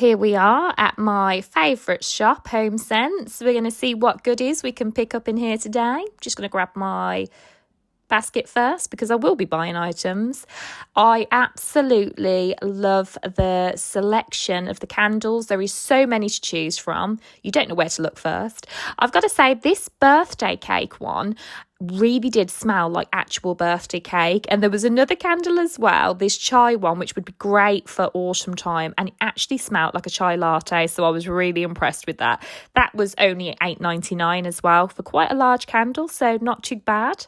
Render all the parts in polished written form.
here we are at my favourite shop, Home Sense. We're going to see what goodies we can pick up in here today. Just going to grab my basket first because I will be buying items. I absolutely love the selection of the candles. There is so many to choose from. You don't know where to look first. I've got to say, this birthday cake one really did smell like actual birthday cake, and there was another candle as well, this chai one, which would be great for autumn time, and it actually smelled like a chai latte, so I was really impressed with that. That was only $8.99 as well for quite a large candle, so not too bad.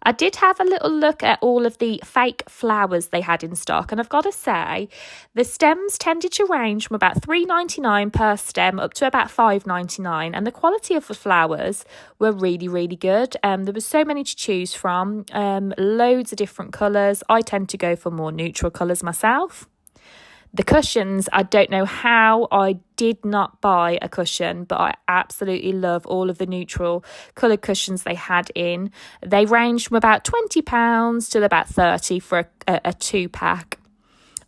I did have a little look at all of the fake flowers they had in stock, and I've got to say the stems tended to range from about $3.99 per stem up to about $5.99, and the quality of the flowers were really, really good. There was so many to choose from, loads of different colours. I tend to go for more neutral colours myself. The cushions, I don't know how I did not buy a cushion, but I absolutely love all of the neutral coloured cushions they had in. They ranged from about £20 to about $30 for a 2-pack.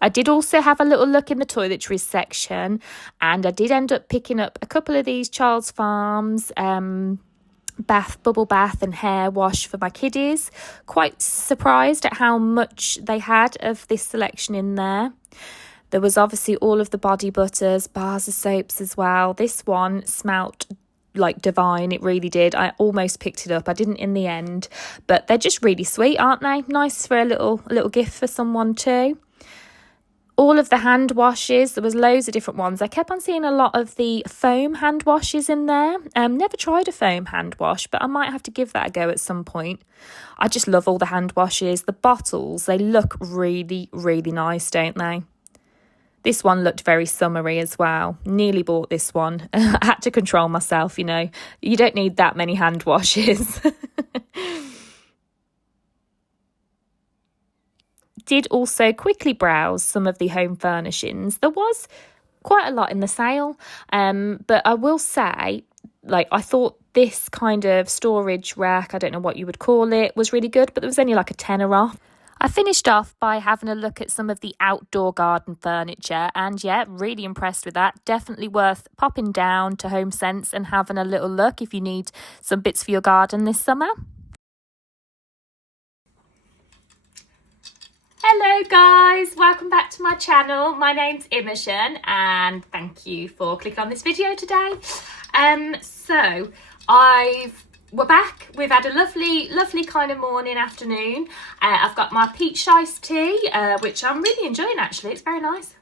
I did also have a little look in the toiletries section, and I did end up picking up a couple of these Child's Farms bubble bath and hair wash for my kiddies. Quite surprised at how much they had of this selection in there. There was obviously all of the body butters, bars of soaps as well. This one smelt like divine, it really did. I almost picked it up. I didn't in the end, but they're just really sweet, aren't they? Nice for a little gift for someone too. All of the hand washes, there was loads of different ones. I kept on seeing a lot of the foam hand washes in there. Never tried a foam hand wash, but I might have to give that a go at some point. I just love all the hand washes. The bottles, they look really, really nice, don't they? This one looked very summery as well. Nearly bought this one. I had to control myself, you know. You don't need that many hand washes. Did also quickly browse some of the home furnishings. There was quite a lot in the sale, but I will say, like, I thought this kind of storage rack, I don't know what you would call it, was really good, but there was only like a tenner off. I finished off by having a look at some of the outdoor garden furniture, and yeah, really impressed with that. Definitely worth popping down to Home Sense and having a little look if you need some bits for your garden this summer. Hello guys, welcome back to my channel. My name's Imogen and thank you for clicking on this video today. We're back. We've had a lovely kind of morning, afternoon. I've got my peach iced tea, which I'm really enjoying actually. It's very nice.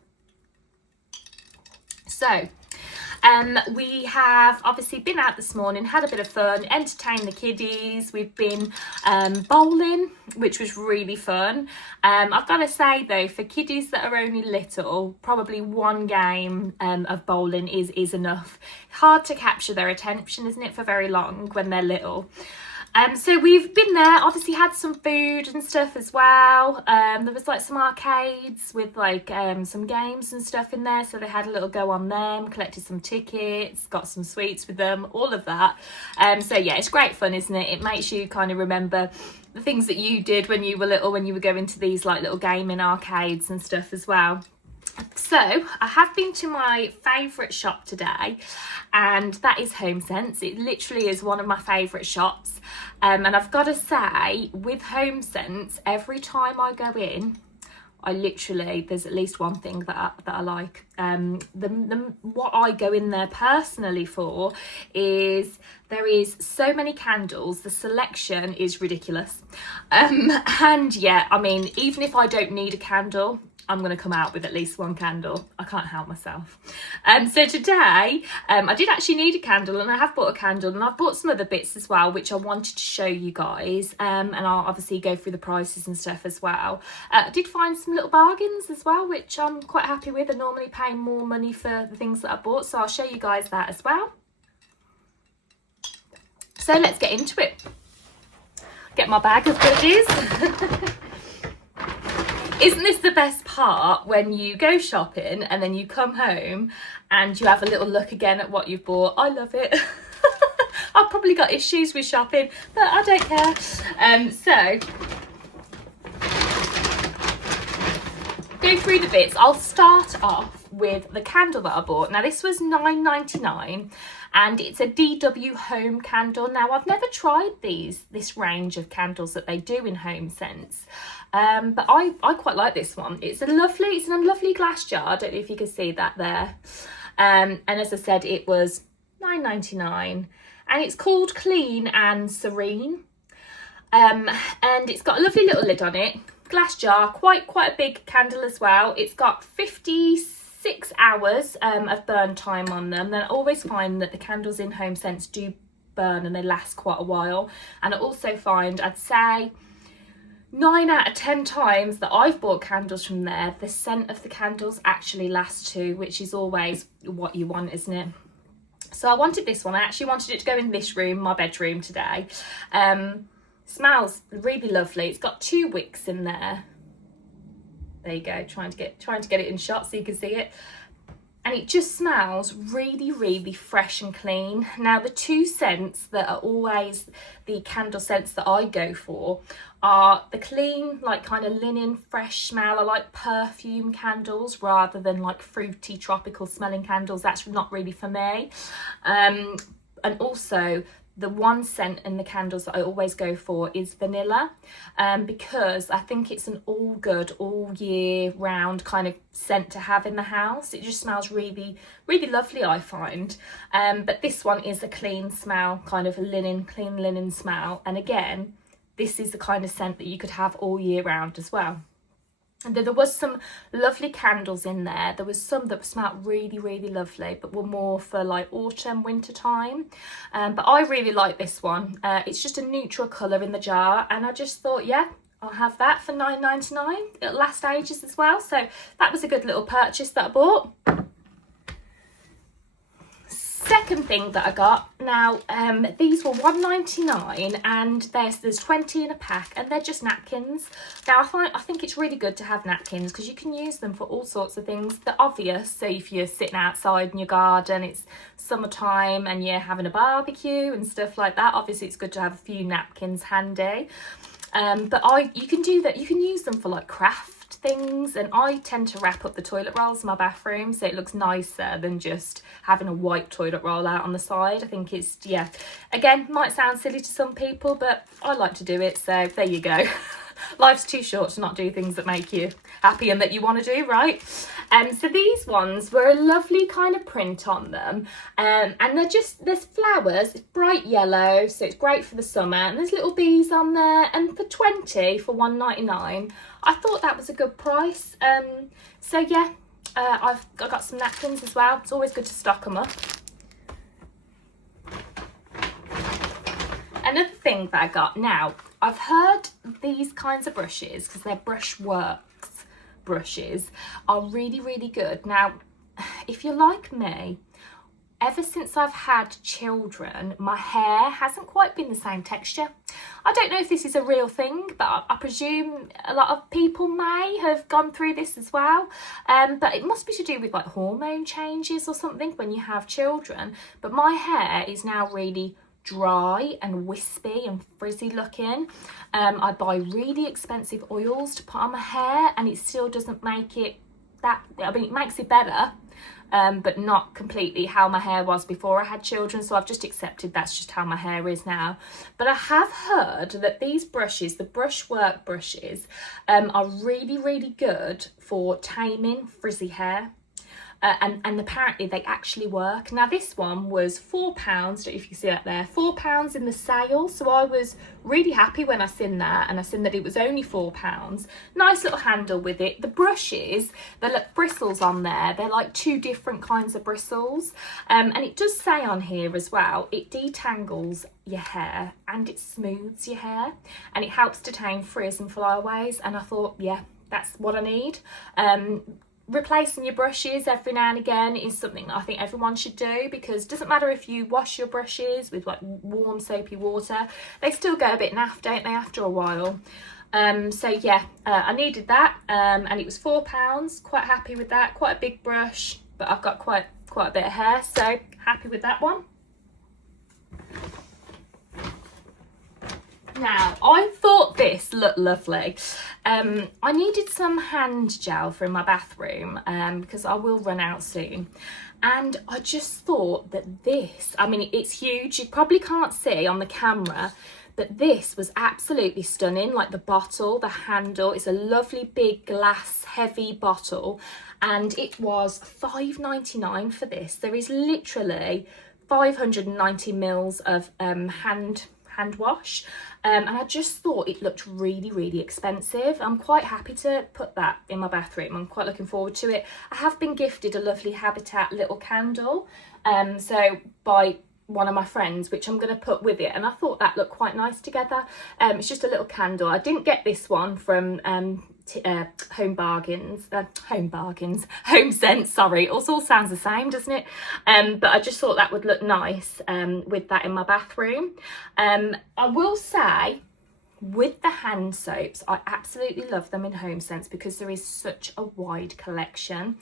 So, we have obviously been out this morning, had a bit of fun, entertained the kiddies. We've been bowling, which was really fun. I've got to say though, for kiddies that are only little, probably one game of bowling is enough. Hard to capture their attention, isn't it, for very long when they're little. So we've been there, obviously had some food and stuff as well. There was like some arcades with like some games and stuff in there, so they had a little go on them, collected some tickets, got some sweets with them, all of that. So yeah, it's great fun, isn't it? It makes you kind of remember the things that you did when you were little, when you were going to these like little gaming arcades and stuff as well. So I have been to my favourite shop today, and that is Home Sense. It literally is one of my favourite shops, and I've got to say, with Home Sense, every time I go in, there's at least one thing that I like. What I go in there personally for is there is so many candles. The selection is ridiculous, and yeah, I mean, even if I don't need a candle, I'm going to come out with at least one candle. I can't help myself. So today, I did actually need a candle, and I have bought a candle, and I've bought some other bits as well, which I wanted to show you guys. And I'll obviously go through the prices and stuff as well. I did find some little bargains as well, which I'm quite happy with. I normally pay more money for the things that I bought, so I'll show you guys that as well. So let's get into it. Get my bag of goodies. Isn't this the best part, when you go shopping and then you come home and you have a little look again at what you've bought? I love it. I've probably got issues with shopping, but I don't care. So, go through the bits. I'll start off with the candle that I bought. Now this was $9.99 and it's a DW Home candle. Now I've never tried this range of candles that they do in Home Sense, but I quite like this one. It's in a lovely glass jar. I don't know if you can see that there. And as I said, it was $9.99 and it's called Clean and Serene. And it's got a lovely little lid on it, glass jar, quite a big candle as well. It's got 56 hours of burn time on them. Then I always find that the candles in Home Sense do burn and they last quite a while. And I also find, I'd say 9 out of 10 times that I've bought candles from there, the scent of the candles actually lasts too, which is always what you want, isn't it? So I wanted this one. I actually wanted it to go in this room, my bedroom today. Smells really lovely. It's got 2 wicks in there. There you go, trying to get it in shot so you can see it. And it just smells really fresh and clean. Now the 2 scents that are always the candle scents that I go for are the clean, like kind of linen, fresh smell. I like perfume candles rather than like fruity, tropical smelling candles. That's not really for me. And also the one scent in the candles that I always go for is vanilla, because I think it's an all good, all year round kind of scent to have in the house. It just smells really lovely, I find. But this one is a clean smell, kind of a clean linen smell. And again, this is the kind of scent that you could have all year round as well. And there was some lovely candles in there. There was some that smelled really lovely, but were more for like autumn, winter time. But I really like this one. It's just a neutral colour in the jar, and I just thought, yeah, I'll have that for $9.99. It'll last ages as well. So that was a good little purchase that I bought. Second thing that I got, now these were $1.99 and there's 20 in a pack, and they're just napkins. Now I think it's really good to have napkins because you can use them for all sorts of things. They're obvious, so if you're sitting outside in your garden, it's summertime and you're having a barbecue and stuff like that, obviously it's good to have a few napkins handy. But you can do that, you can use them for like craft things, and I tend to wrap up the toilet rolls in my bathroom so it looks nicer than just having a white toilet roll out on the side. I think it's, yeah, again, might sound silly to some people, but I like to do it, so there you go. Life's too short to not do things that make you happy and that you want to do, right? So these ones were a lovely kind of print on them, and there's flowers. It's bright yellow, so it's great for the summer, and there's little bees on there, and for $1.99 I thought that was a good price. So yeah, I got some napkins as well. It's always good to stock them up. Another thing that I got, now I've heard these kinds of brushes, because they're Brushworks brushes, are really good. Now if you're like me, ever since I've had children, my hair hasn't quite been the same texture. I don't know if this is a real thing, but I presume a lot of people may have gone through this as well. But it must be to do with like hormone changes or something when you have children. But my hair is now really dry and wispy and frizzy looking. I buy really expensive oils to put on my hair, and it still doesn't make it that, I mean, it makes it better, but not completely how my hair was before I had children. So I've just accepted that's just how my hair is now. But I have heard that these brushes, the Brushwork brushes, are really good for taming frizzy hair. And apparently they actually work. Now this one was £4, I don't know if you can see that there, £4 in the sale. So I was really happy when I seen that, and I seen that it was only £4. Nice little handle with it. The brushes, the little bristles on there, they're like 2 different kinds of bristles. And it does say on here as well, it detangles your hair and it smooths your hair, and it helps to tame frizz and flyaways. And I thought, yeah, that's what I need. Replacing your brushes every now and again is something that I think everyone should do, because it doesn't matter if you wash your brushes with like warm soapy water, they still go a bit naff, don't they, after a while. So yeah, I needed that, and it was £4. Quite happy with that. Quite a big brush, but I've got quite a bit of hair, so happy with that one. Now, I thought this looked lovely. I needed some hand gel for in my bathroom because I will run out soon. And I just thought that this, I mean, it's huge. You probably can't see on the camera, but this was absolutely stunning. Like the bottle, the handle, it's a lovely big glass heavy bottle. And it was £5.99 for this. There is literally 590 mils of hand wash, and I just thought it looked really, really expensive. I'm quite happy to put that in my bathroom. I'm quite looking forward to it. I have been gifted a lovely Habitat little candle, so by one of my friends, which I'm going to put with it, and I thought that looked quite nice together. It's just a little candle. I didn't get this one from Home Sense, sorry, it all sounds the same, doesn't it? But I just thought that would look nice with that in my bathroom. I will say, with the hand soaps, I absolutely love them in Home Sense because there is such a wide collection.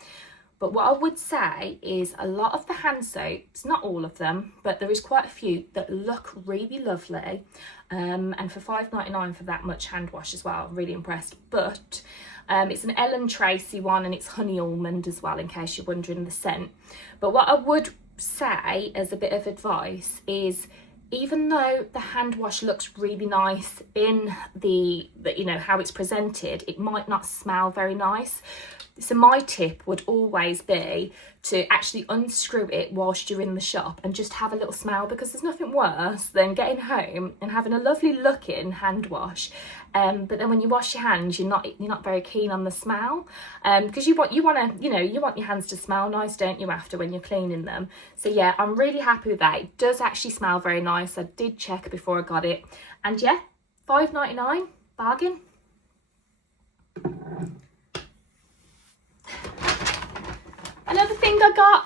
But what I would say is a lot of the hand soaps, not all of them, but there is quite a few that look really lovely. And for £5.99 for that much hand wash as well, I'm really impressed. But it's an Ellen Tracy one, and it's honey almond as well, in case you're wondering the scent. But what I would say as a bit of advice is, even though the hand wash looks really nice in the you know, how it's presented, it might not smell very nice. So my tip would always be to actually unscrew it whilst you're in the shop and just have a little smell, because there's nothing worse than getting home and having a lovely looking hand wash, but then when you wash your hands, you're not very keen on the smell, because you want your hands to smell nice, don't you, after when you're cleaning them. So yeah, I'm really happy with that. It does actually smell very nice. I did check before I got it, and yeah, £5.99, bargain. Another thing I got,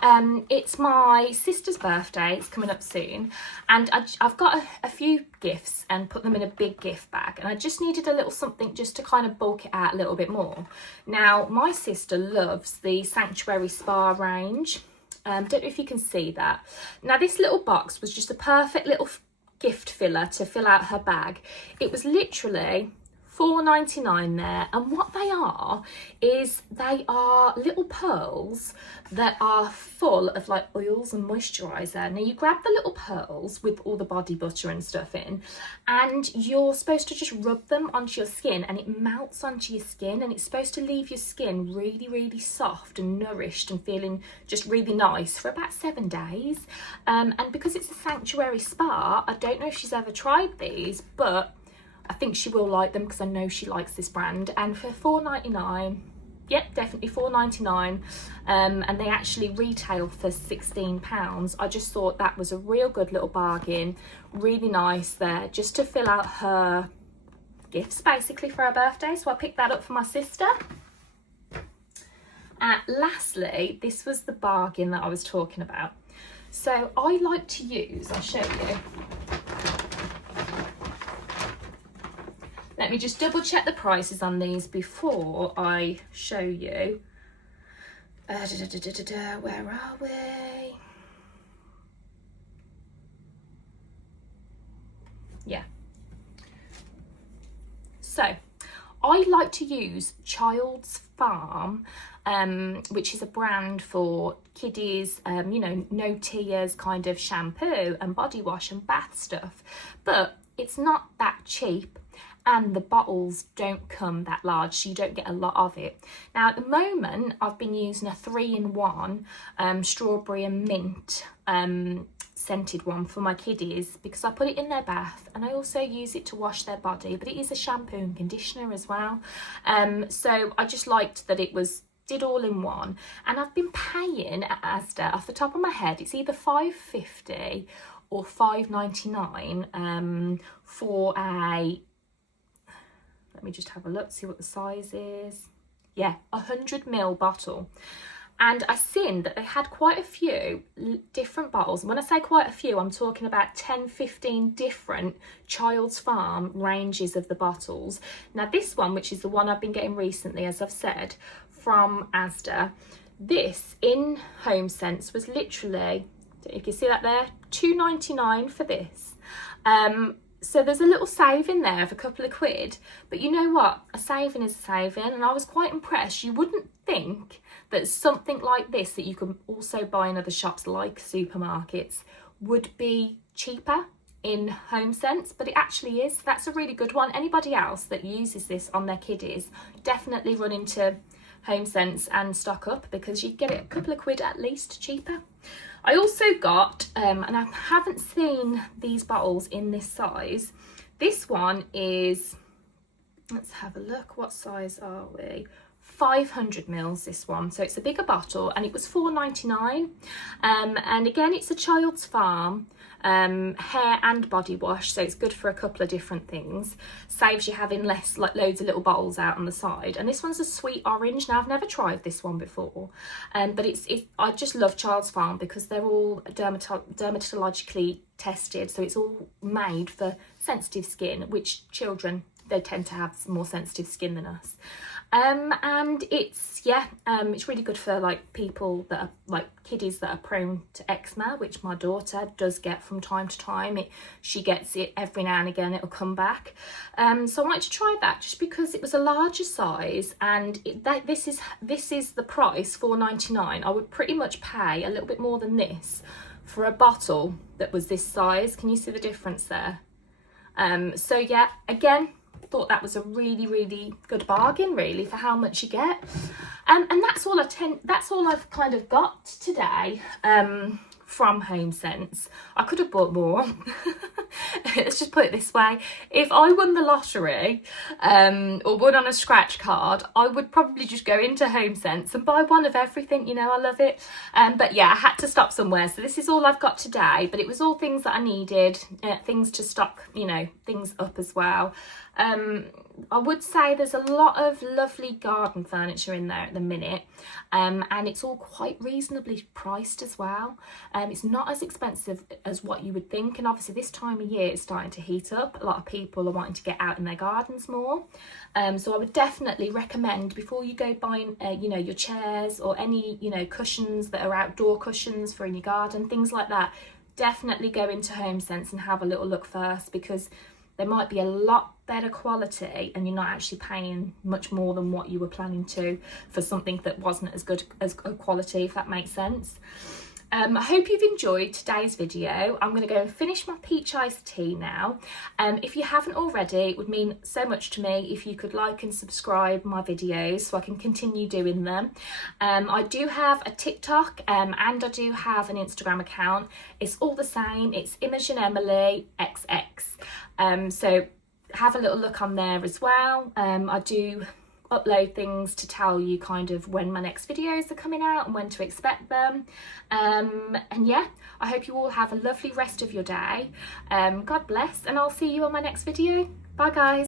it's my sister's birthday, it's coming up soon, and I've got a few gifts and put them in a big gift bag, and I just needed a little something just to kind of bulk it out a little bit more. Now, my sister loves the Sanctuary Spa range. Don't know if you can see that. Now, this little box was just a perfect little gift filler to fill out her bag. It was literally £4.99 there, and what they are is they are little pearls that are full of like oils and moisturizer. Now, you grab the little pearls with all the body butter and stuff in, and you're supposed to just rub them onto your skin, and it melts onto your skin, and it's supposed to leave your skin really, really soft and nourished and feeling just really nice for about 7 days. And because it's a Sanctuary Spa, I don't know if she's ever tried these, but I think she will like them because I know she likes this brand. And for £4.99, yep, definitely £4.99, and they actually retail for £16. I just thought that was a real good little bargain, really nice there, just to fill out her gifts basically for her birthday. So I picked that up for my sister. Lastly, this was the bargain that I was talking about. So I like to use, I'll show you. Let me just double check the prices on these before I show you. Where are we? Yeah. So, I like to use Child's Farm, which is a brand for kiddies, you know, no tears kind of shampoo and body wash and bath stuff. But it's not that cheap, and the bottles don't come that large, so you don't get a lot of it. Now, at the moment, I've been using a 3-in-1 strawberry and mint scented one for my kiddies, because I put it in their bath, and I also use it to wash their body, but it is a shampoo and conditioner as well. So I just liked that it did all in one, and I've been paying at Asda, off the top of my head, it's either £5.50 or £5.99 for a, let me just have a look, see what the size is. Yeah, 100ml bottle. And I seen that they had quite a few different bottles. And when I say quite a few, I'm talking about 10, 15 different Child's Farm ranges of the bottles. Now, this one, which is the one I've been getting recently, as I've said, from Asda, this in Home Sense was literally, you can see that there, £2.99 for this. So there's a little saving there of a couple of quid, but you know what? A saving is a saving, and I was quite impressed. You wouldn't think that something like this that you can also buy in other shops like supermarkets would be cheaper in HomeSense, but it actually is. That's a really good one. Anybody else that uses this on their kiddies, definitely run into HomeSense and stock up, because you get it a couple of quid at least cheaper. I also got, and I haven't seen these bottles in this size. This one is, let's have a look, what size are we? 500 mils, this one, so it's a bigger bottle, and it was £4.99. And again, it's a Child's Farm hair and body wash, so it's good for a couple of different things. Saves you having less, like loads of little bottles out on the side. And this one's a sweet orange. Now, I've never tried this one before, but I just love Child's Farm because they're all dermatologically tested, so it's all made for sensitive skin, which children, they tend to have more sensitive skin than us. And it's really good for like people that are like kiddies that are prone to eczema, which my daughter does get from time to time. She gets it every now and again, it'll come back. So I wanted to try that just because it was a larger size, and this is the price, £4.99. I would pretty much pay a little bit more than this for a bottle that was this size. Can you see the difference there? So yeah, again, thought that was a really good bargain really for how much you get. And that's all I've kind of got today from HomeSense. I could have bought more. Let's just put it this way, if I won the lottery or won on a scratch card, I would probably just go into HomeSense and buy one of everything, you know. I love it. But yeah, I had to stop somewhere, so this is all I've got today, but it was all things that I needed, things to stock, you know, things up as well. I would say there's a lot of lovely garden furniture in there at the minute, and it's all quite reasonably priced as well. It's not as expensive as what you would think, and obviously this time of year it's starting to heat up. A lot of people are wanting to get out in their gardens more, so I would definitely recommend, before you go buying you know, your chairs or any, you know, cushions that are outdoor cushions for in your garden, things like that, definitely go into HomeSense and have a little look first, because they might be a lot better quality and you're not actually paying much more than what you were planning to for something that wasn't as good as quality, if that makes sense. I hope you've enjoyed today's video. I'm going to go and finish my peach iced tea now. If you haven't already, it would mean so much to me if you could like and subscribe my videos so I can continue doing them. I do have a TikTok and I do have an Instagram account. It's all the same. It's Imogen Emily XX. So have a little look on there as well. I do upload things to tell you kind of when my next videos are coming out and when to expect them. And yeah, I hope you all have a lovely rest of your day. God bless, and I'll see you on my next video. Bye guys.